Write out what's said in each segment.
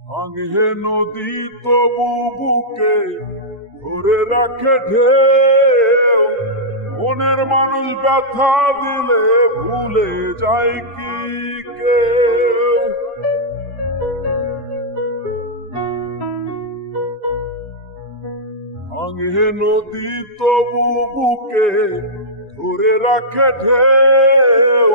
ভাঙে নদী তবু বুকে ধরে রাখে ঢেউ, মনের মানুষ ব্যথা দিলে ভুলে যায় কি কেউ? ভাঙে নদী তবু বুকে ধরে রাখে ঢেউ,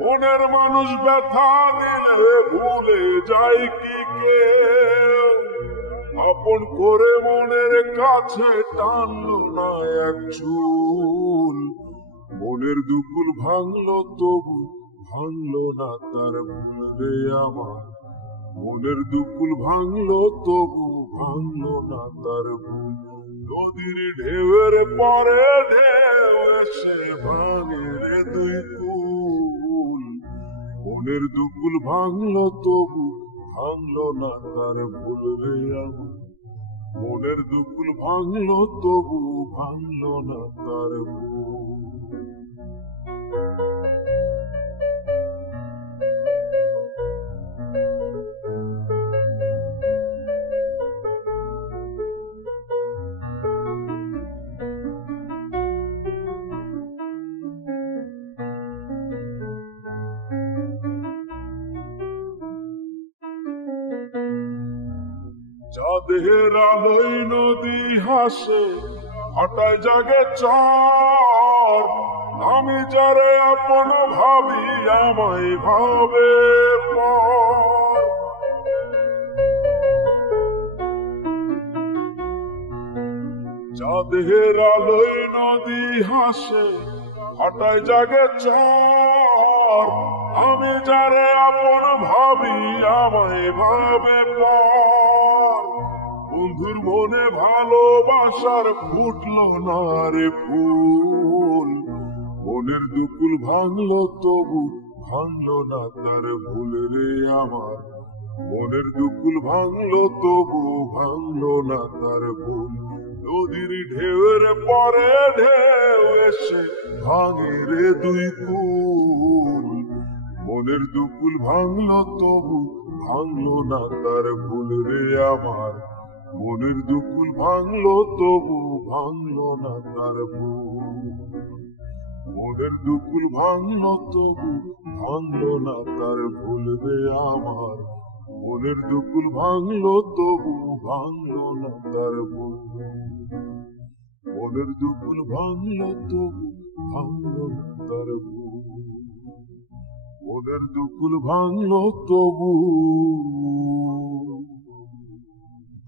মনের মানুষ ব্যথা দিলে ভুলে যায় কি কেউ? আপন করে মনের কাছে টানলো না এক চুল, মনের দুকুল ভাঙলো তবু ভাঙলো না তার ভুল রে আমার। মনের দুকুল ভাঙলো তবু ভাঙলো না তার ভুল। নদীর ঢেউয়ের পরে ঢেউ এসে ভাঙে রে দুই কুল, মনের দুকুল ভাঙলো তবু ভাঙলো না তার ভুল রে আমার। মনের দুকুল ভাঙলো তবু ভাঙলো না তার ভুল। চাঁদের আলোয় নদী হাসে, হাঁটায় জাগে চর, আমি যারে আপন ভাবি আমায় ভাবে পর। চাঁদের আলোয় নদী হাসে, হাঁটায় জাগে চর, আমি যারে আপন ভাবি আমায় ভাবে পর। বন্ধুর মনে ভালোবাসার ফুটলো না রে ফুল, মনের দুকুল ভাঙলো তবু ভাঙলো না তার ভুল রে আমার। মনের দুকুল ভাঙলো তবু ভাঙলো না তার ভুল। নদীর ঢেউয়ের পরে ঢেউ এসে ভাঙে রে দুই কুল, মনের দুকুল ভাঙলো তবু ভাঙলো না তার ভুল রে আমার। মনের দুকুল ভাঙলো তবু ভাঙলো না তার ভুল। মনের দুকুল ভাঙলো তবু ভাঙলো না তার ভুল রে আমার। মনের দুকুল ভাঙলো তবু ভাঙলো না তার ভুল। মনের দুকুল ভাঙলো তবু ভাঙলো না তার ভুল। মনের দুকুল ভাঙলো তবু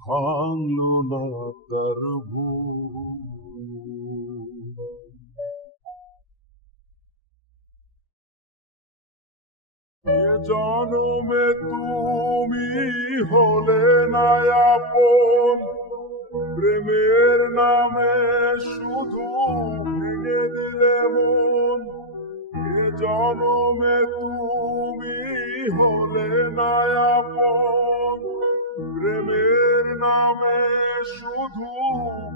ভাঙলো না তার ভুল। জনমে তুমি হলে না আপন, প্রেমের নামে শুধু ভেঙে দিলে মন। জনমে তুমি হলে না আপন, প্রেমের নামে শুধু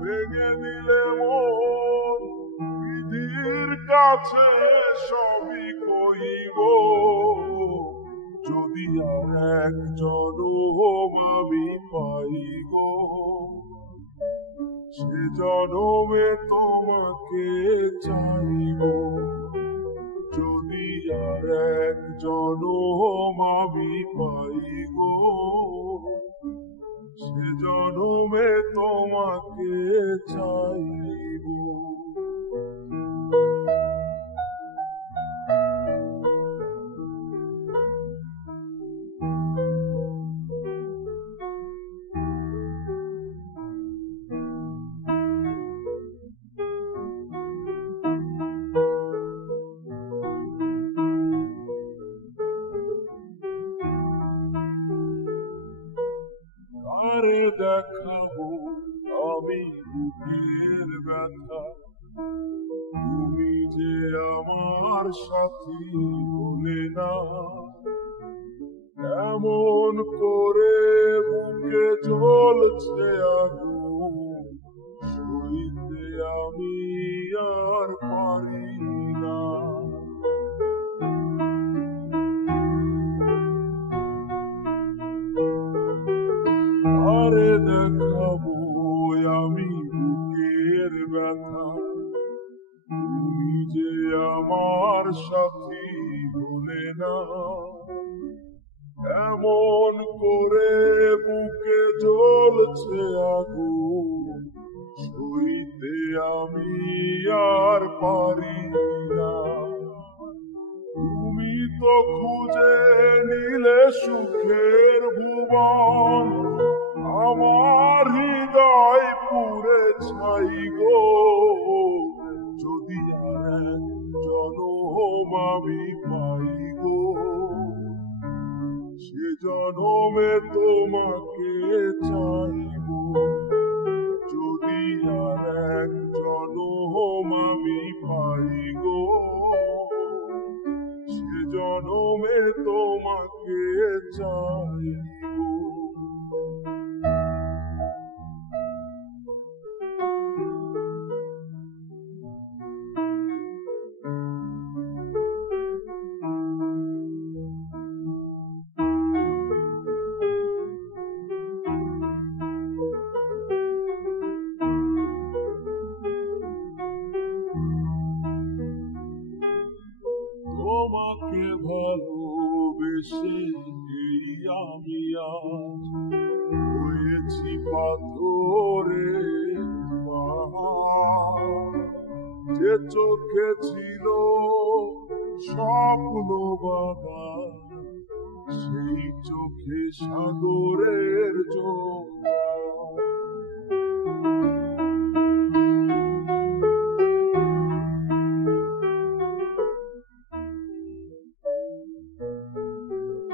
ভেঙে দিলে মন। বিধির কাছে সবই কইব, যদি আর এক জনম আমি পাই গো, সে জনমে তোমাকে চাইব। যদি আর এক জনম আমি পাই গো, সে জনমে তোমাকে চাইব। আরে দেখাবো আমি বুকের ব্যথা, তুমি যে আমার সাথী হলে না। এমন করে বুকে জ্বলছে আগুন, সইতে আমি আর পারি না। কারে দেখাবো আমি বুকের ব্যথা, তুমি যে আমার সাথী বলে না। এমন করে বুকে জ্বলছে আগুন, সইতে আমি আর পারি না। তুমি তো খুঁজে নিলে সুখের ভুবন, আমার হৃদয় পুরে ছাই গো। যদি আর এক জনম আমি পাই গো, সে জনমে তোমাকে চাইব। যদি আর এক জনম আমি পাই গো, সে জনমে তোমাকে চাইব। তোমাকে ভালোবেসে এই আমি আজ হয়েছি পাথরের পাহাড়। যে চোখে ছিল স্বপ্ন বাঁধা, সেই চোখে সাগরের জোয়ার।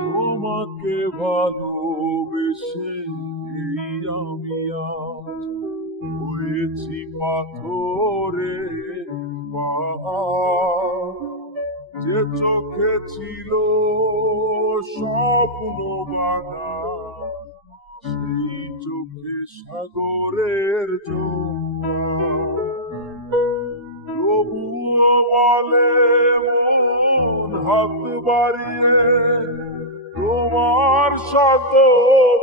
তোমাকে ভালোবেসে এই আমি আজ হয়েছি পাথরের পাহাড়। যে চোখে ছিল স্বপ্ন বাঁধা, সেই চোখে সাগরের জোয়ার। তবুও বলে মন হাত বাড়িয়ে, তোমার শত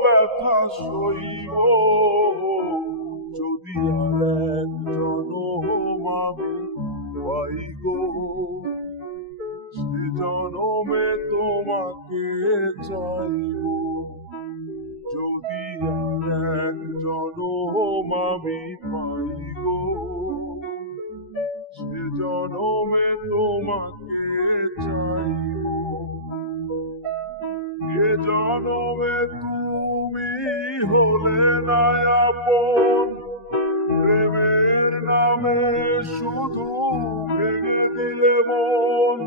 ব্যথা সইব। যদি আর এক জনম আমি পাই গো, সে জনমে তোমাকে চাইব। যদি আর এক জনম আমি পাই গো, সে জনমে তোমাকে চাইব। এ জনমে তুমি হলে না আপন, প্রেমের নামে শুধু ভেঙে দিলে মন।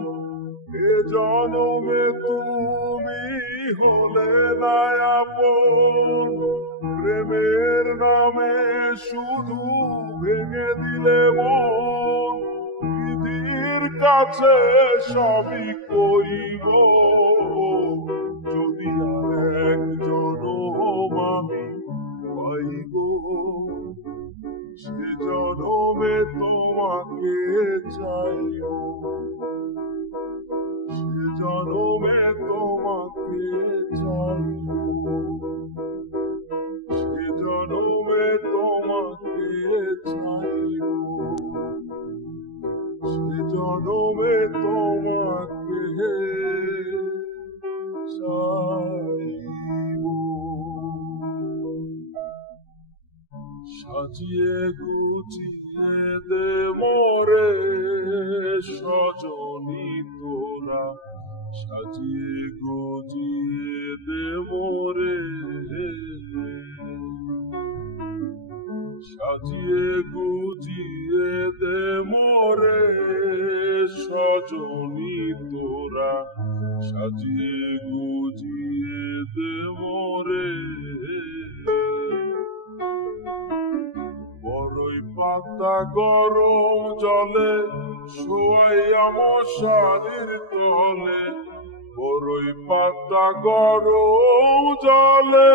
এ জনমে তুমি হলে না আপন, প্রেমের নামে শুধু ভেঙে দিলে মন। বিধির কাছে সবই কইব, যদি আর এক জনম আমি পাই গো, সে জনমে তোমাকে চাইব। সে জনমে তোমাকে চাইব। সে জনমে তোমাকে চাইব। সে জনমে তোমাকে চাইব। সাজিয়ে গুছিয়ে দে মোরে সজনী তোরা, সাজিয়ে গুছিয়ে দে মোরে। সাজিয়ে গুছিয়ে দে মোরে সজনী তোরা, সাজিয়ে গুছিয়ে দে মোরে। বড়ই পাতা গরম জলে শোয়াইয়া মশারির তলে, বড়ই পাতা গরম জলে,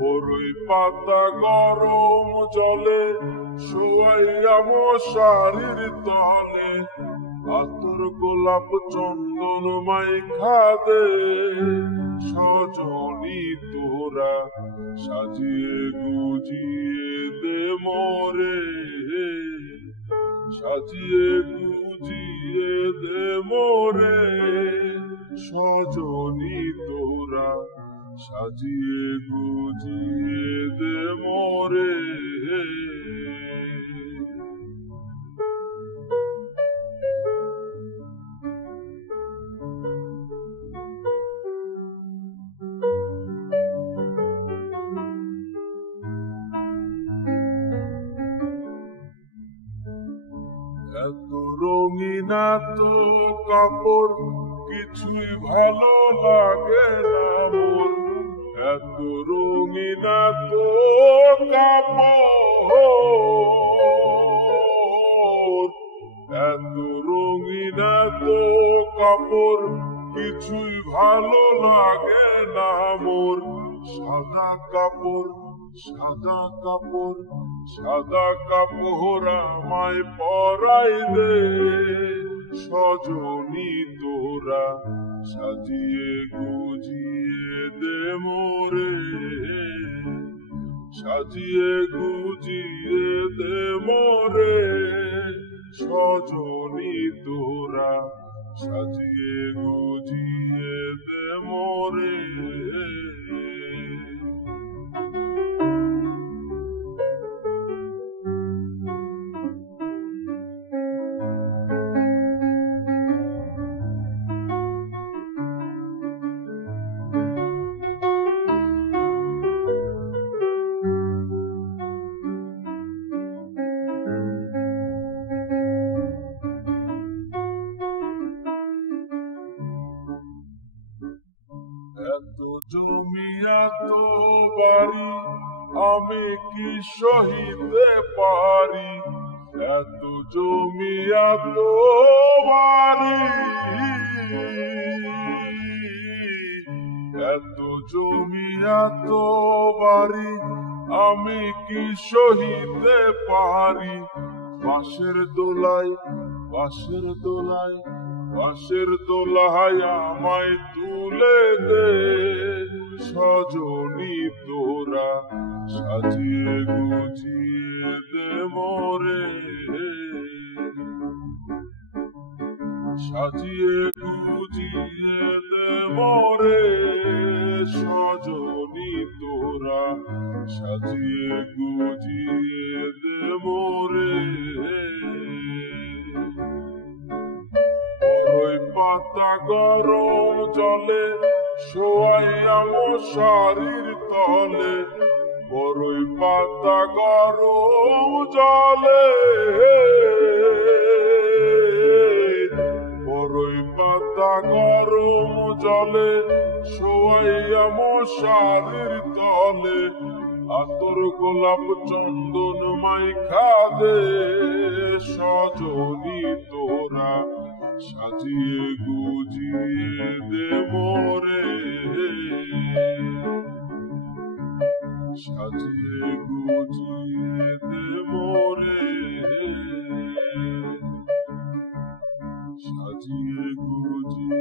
বড়ই পাতা গরম জলে শোয়াইয়া মশারির তলে। আতর গোলাপ চন্দন মাইখা দে, সজনী তোরা সাজিয়ে গুজিয়ে দে মোরে, সাজিয়ে গুজিয়ে দে মোরে, সজনী তোরা সাজিয়ে গুজিয়ে দে মোরে। এত রঙিন এত কাপড় কিছুই ভালো লাগে না মোর, এত রঙিন এত কাপড়, এত রঙিন এত কাপড় কিছুই ভালো লাগে না মোর। সাদা কাপড় সাদা কাপড় সাদা কাপড় আমায় পরাই দে, সজনী তোরা সাজিয়ে গুজিয়ে দে মোরে, সাজিয়ে গুজিয়ে দে মোরে, সজনী তোরা সাজিয়ে গুজিয়ে দে মোরে। এত জমি এত বাড়ি আমি কি সহিতে পারি, এত জমি এত বাড়ি, এত জমি এত বাড়ি আমি কি সহিতে পারি। বাঁশের দোলায় বাঁশের দোলায় বাঁশের দোলায় আমায় তুলে দে, সজনী তোরা সাজিয়ে গুজিয়ে দে মোরে, সাজিয়ে গুজিয়ে দে মোরে, সজনী তোরা সাজিয়ে গুজিয়ে দে মোরে। বড়ই পাতা গরম জলে শোয়াইয়া মশারির তলে, বড়ই পাতা গরম জলে, বড়ই পাতা গরম জলে শোয়াইয়া মশারির তলে, আতর গোলাপ চন্দন মাইখা দে, সজনী তোরা সাজিয়ে গুজিয়ে দে মোরে, সাজিয়ে গুজিয়ে দে মোরে, সাজিয়ে গুজিয়ে